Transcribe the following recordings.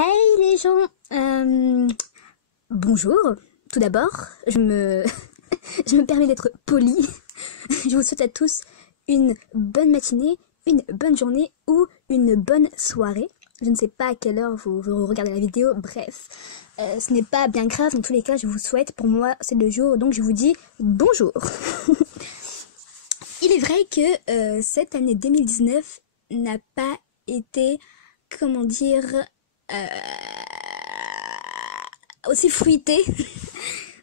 Hey les gens, bonjour. Tout d'abord, je me permets d'être polie. Je vous souhaite à tous une bonne matinée, une bonne journée ou une bonne soirée. Je ne sais pas à quelle heure vous regardez la vidéo, bref. Ce n'est pas bien grave, dans tous les cas, je vous souhaite. Pour moi, c'est le jour, donc je vous dis bonjour. Il est vrai que cette année 2019 n'a pas été, comment dire, aussi fruitée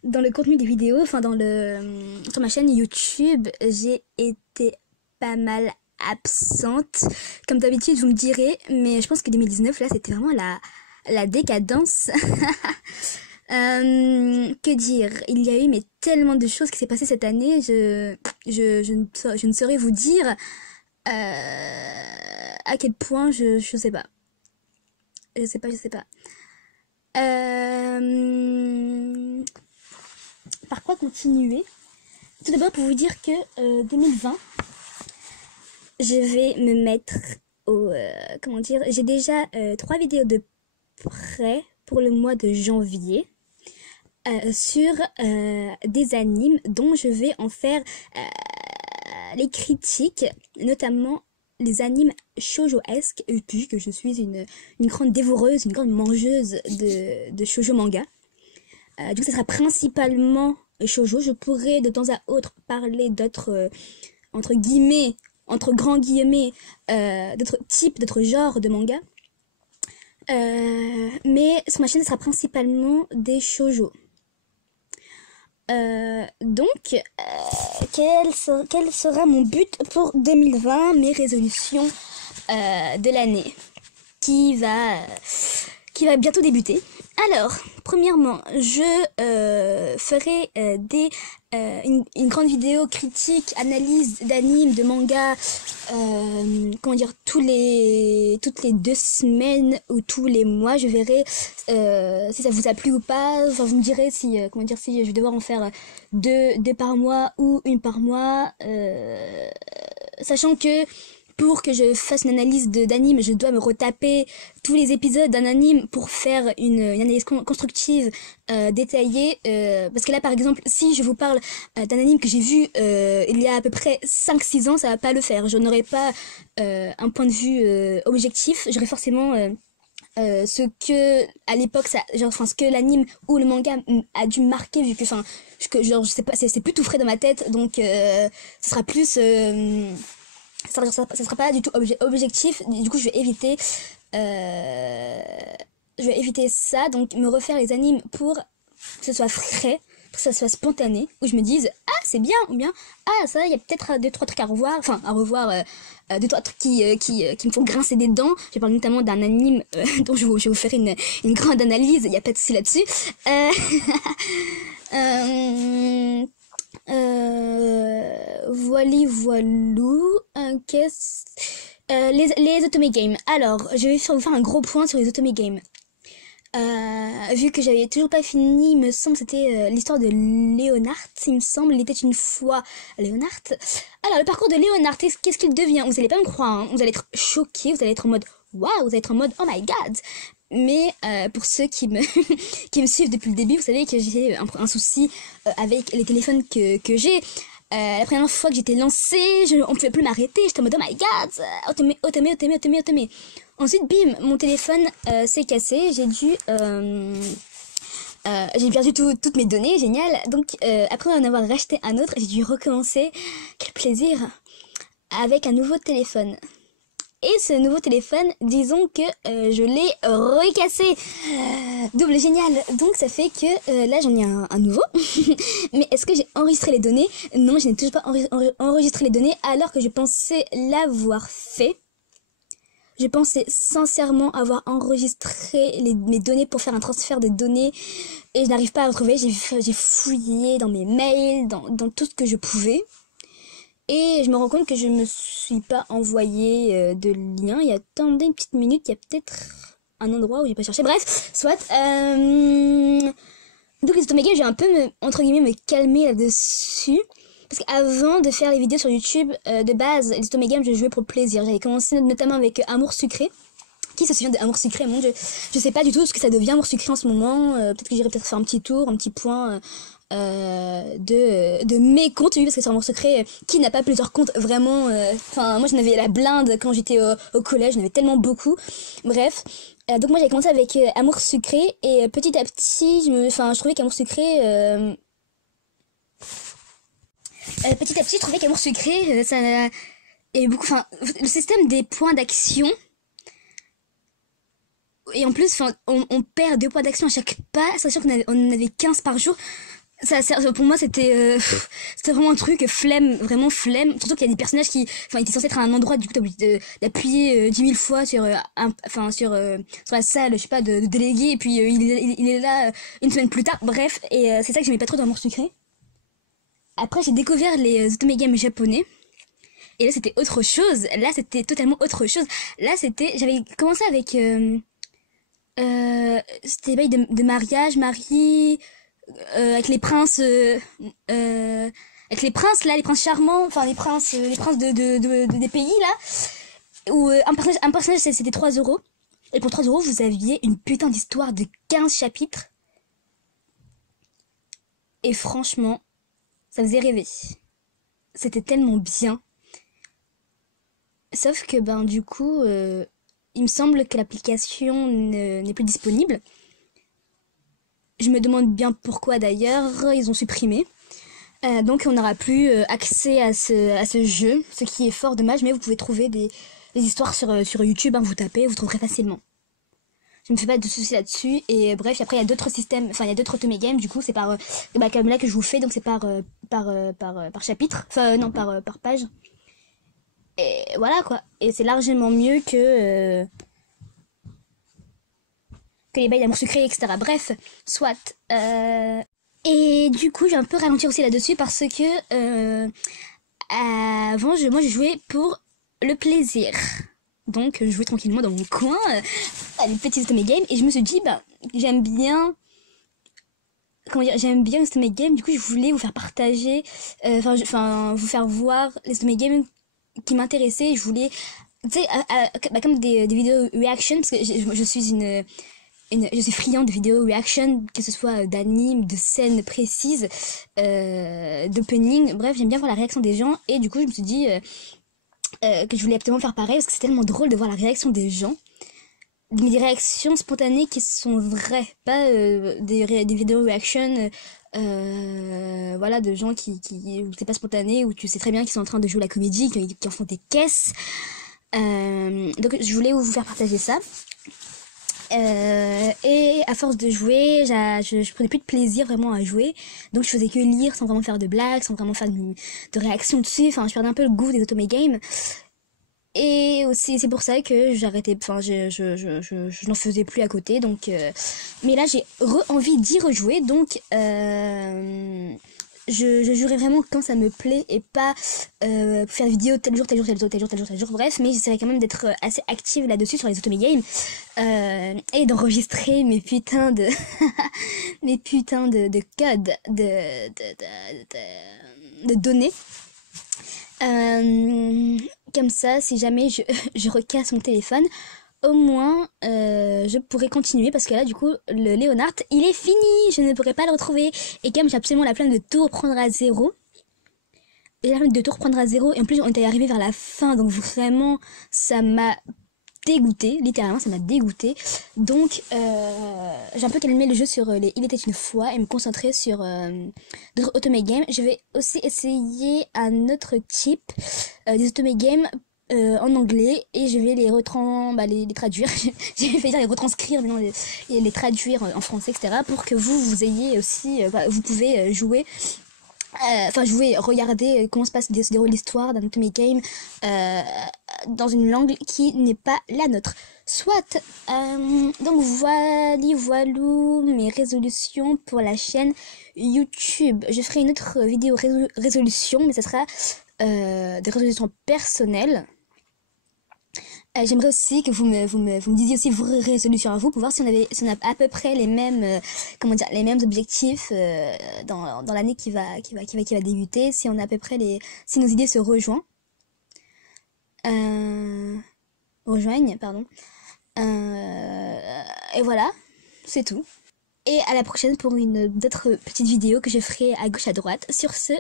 dans le contenu des vidéos, enfin sur ma chaîne YouTube. J'ai été pas mal absente, comme d'habitude vous me direz, mais je pense que 2019 là c'était vraiment la décadence. Que dire, il y a eu mais tellement de choses qui s'est passé cette année, je ne saurais vous dire à quel point, je sais pas. Je sais pas. Par quoi continuer? Tout d'abord pour vous dire que 2020, je vais me mettre au... comment dire? J'ai déjà 3 vidéos de prêt pour le mois de janvier sur des animes dont je vais en faire les critiques, notamment les animes shoujo-esque, vu que je suis une grande dévoreuse, une grande mangeuse de shoujo manga. Du coup, ça sera principalement shoujo. Je pourrais de temps à autre parler d'autres, entre grands guillemets, d'autres types, d'autres genres de manga. Mais sur ma chaîne, ça sera principalement des shoujo. Donc, quel sera mon but pour 2020, mes résolutions de l'année qui va bientôt débuter. Alors, premièrement, je ferai une grande vidéo critique, analyse d'anime, de manga, comment dire, toutes les 2 semaines ou tous les mois. Je verrai si ça vous a plu ou pas. Enfin, vous me direz si, si je vais devoir en faire 2 par mois ou 1 par mois. Sachant que pour que je fasse une analyse d'anime, je dois me retaper tous les épisodes d'un anime pour faire une analyse constructive, détaillée. Parce que là, par exemple, si je vous parle d'un anime que j'ai vu il y a à peu près 5-6 ans, ça va pas le faire. Je n'aurai pas un point de vue objectif. J'aurai forcément ce que à l'époque ce que l'anime ou le manga a dû marquer, vu que je sais pas, c'est plus tout frais dans ma tête, donc ce sera plus ça sera pas du tout objectif. Du coup je vais éviter ça, donc me refaire les animes pour que ce soit frais, pour que ça soit spontané, où je me dise ah c'est bien, ou bien ah ça il y a peut-être 2-3 trucs à revoir, 2-3 trucs qui me font grincer des dents. Je parle notamment d'un anime dont je vais vous faire une grande analyse, il n'y a pas de souci là-dessus. Voilou. Les Otome Games. Alors, je vais vous faire un gros point sur les Otome Games. Vu que j'avais toujours pas fini, il me semble, c'était l'histoire de Léonard, il me semble, il était une fois Léonard. Alors, le parcours de Léonard, qu'est-ce qu'il devient? Vous allez pas me croire, hein. Vous allez être choqués, vous allez être en mode waouh, vous allez être en mode oh my god. Mais pour ceux qui me suivent depuis le début, vous savez que j'ai un souci avec les téléphones que j'ai. La première fois que j'étais lancée, on pouvait plus m'arrêter, j'étais en mode oh my god, Otome. Ensuite, bim, mon téléphone s'est cassé, j'ai perdu toutes mes données, génial. Donc après en avoir racheté un autre, j'ai dû recommencer. Quel plaisir, avec un nouveau téléphone. Et ce nouveau téléphone, disons que je l'ai recassé. Double génial. Donc ça fait que là j'en ai un nouveau. Mais est-ce que j'ai enregistré les données? Non, je n'ai toujours pas enregistré les données, alors que je pensais l'avoir fait. Je pensais sincèrement avoir enregistré mes données pour faire un transfert de données. Et je n'arrive pas à retrouver. J'ai fouillé dans mes mails, dans tout ce que je pouvais. Et je me rends compte que je me suis pas envoyé de lien. Attendez une petite minute, il y a peut-être un endroit où j'ai pas cherché. Bref, soit. Donc les Otome Games, j'ai un peu entre guillemets me calmer là-dessus. Parce qu'avant de faire les vidéos sur YouTube, de base, les Otome Games, je jouais pour le plaisir. J'avais commencé notamment avec Amour Sucré. Qui se souvient d'Amour Sucré? Mon Dieu, je sais pas du tout ce que ça devient Amour Sucré en ce moment. Peut-être que j'irai peut-être faire un petit tour, un petit point de mes comptes. Oui, parce que sur Amour Secret, qui n'a pas plusieurs comptes vraiment? Enfin, moi j'en avais la blinde quand j'étais au collège, j'en avais tellement beaucoup. Bref, donc moi j'ai commencé avec Amour Sucré et petit à petit, je trouvais qu'Amour Sucré, petit à petit, je trouvais qu'Amour Sucré, ça, il y avait beaucoup, enfin, le système des points d'action. Et en plus, on perd 2 points d'action à chaque pas, sachant on en avait 15 par jour. Pour moi, c'était vraiment un truc flemme, vraiment flemme. Surtout qu'il y a des personnages qui, enfin, ils étaient censés être à un endroit, du coup, t'as obligé d'appuyer 10 000 fois sur la salle, je sais pas, de délégué, et puis il est là une semaine plus tard. Bref, et c'est ça que j'aimais pas trop dans Amour Sucré. Après, j'ai découvert les Otome Games japonais. Et là, c'était autre chose. Là, c'était totalement autre chose. Là, j'avais commencé avec c'était des bails de mariage, avec les princes, avec les princes là, les princes charmants, enfin les princes des pays là, où un personnage c'était 3 euros. Et pour 3 euros, vous aviez une putain d'histoire de 15 chapitres. Et franchement, ça faisait rêver. C'était tellement bien. Sauf que du coup, il me semble que l'application n'est plus disponible. Je me demande bien pourquoi d'ailleurs, ils ont supprimé. Donc on n'aura plus accès à ce jeu, ce qui est fort dommage, mais vous pouvez trouver des histoires sur YouTube, vous tapez, vous trouverez facilement. Je me fais pas de soucis là-dessus, et bref, après il y a d'autres systèmes, enfin il y a d'autres Otome Games, du coup c'est par, comme là que je vous fais, donc c'est par chapitre, enfin non, par page. Et voilà quoi, et c'est largement mieux que les bails d'amour secret, etc. Bref, soit. Et du coup, j'ai un peu ralenti aussi là-dessus parce que avant, moi, je jouais pour le plaisir. Donc, je jouais tranquillement dans mon coin, à les petits Otome Games, et je me suis dit, j'aime bien. Comment dire, j'aime bien les Otome Games, du coup, je voulais vous faire partager, vous faire voir les Otome Games qui m'intéressaient. Je voulais, tu sais, comme des vidéos reaction, parce que je suis je suis friande de vidéos reaction, que ce soit d'animes, de scènes précises, d'opening. Bref, j'aime bien voir la réaction des gens. Et du coup, je me suis dit que je voulais absolument faire pareil, parce que c'est tellement drôle de voir la réaction des gens. Mais des réactions spontanées qui sont vraies, pas des vidéos reaction voilà, de gens où c'est pas spontané, où tu sais très bien qu'ils sont en train de jouer la comédie, qui en font des caisses. Donc je voulais vous faire partager ça. Et à force de jouer, je prenais plus de plaisir vraiment à jouer, donc je faisais que lire sans vraiment faire de blagues, sans vraiment faire de réaction dessus. Enfin, je perdais un peu le goût des Otome Games. Et aussi c'est pour ça que j'arrêtais, enfin je n'en faisais plus à côté. Donc mais là j'ai envie d'y rejouer, donc je jouerai vraiment quand ça me plaît, et pas faire des vidéos tel jour, tel jour, tel jour, tel jour, tel jour, tel jour. Bref, mais j'essaierai quand même d'être assez active là-dessus sur les Otome Games, et d'enregistrer mes putains de mes putains de codes de données. Comme ça, si jamais je recasse mon téléphone, au moins je pourrais continuer, parce que là du coup le Léonard il est fini, je ne pourrai pas le retrouver. Et comme j'ai absolument la flemme de tout reprendre à zéro, et en plus on était arrivé vers la fin, donc vraiment ça m'a dégoûté, littéralement ça m'a dégoûté. Donc j'ai un peu calmé le jeu sur les Il était une fois et me concentrer sur d'autres Otome Games. Je vais aussi essayer un autre type des Otome Games en anglais, et je vais les traduire. J'ai fait dire les retranscrire, mais non, les traduire en français, etc. pour que vous ayez aussi, vous pouvez jouer. Regarder comment se déroule l'histoire d'un Otome Game dans une langue qui n'est pas la nôtre. Soit, donc voilou mes résolutions pour la chaîne YouTube. Je ferai une autre vidéo résolution, mais ça sera des résolutions personnelles. J'aimerais aussi que vous me disiez aussi vos résolutions à vous, pour voir si on a à peu près les mêmes les mêmes objectifs dans l'année qui va débuter, si on a à peu près si nos idées se rejoignent, pardon. Et voilà, c'est tout. Et à la prochaine pour une d'autres petites vidéos que je ferai à gauche à droite. Sur ce,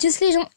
tchuss les gens!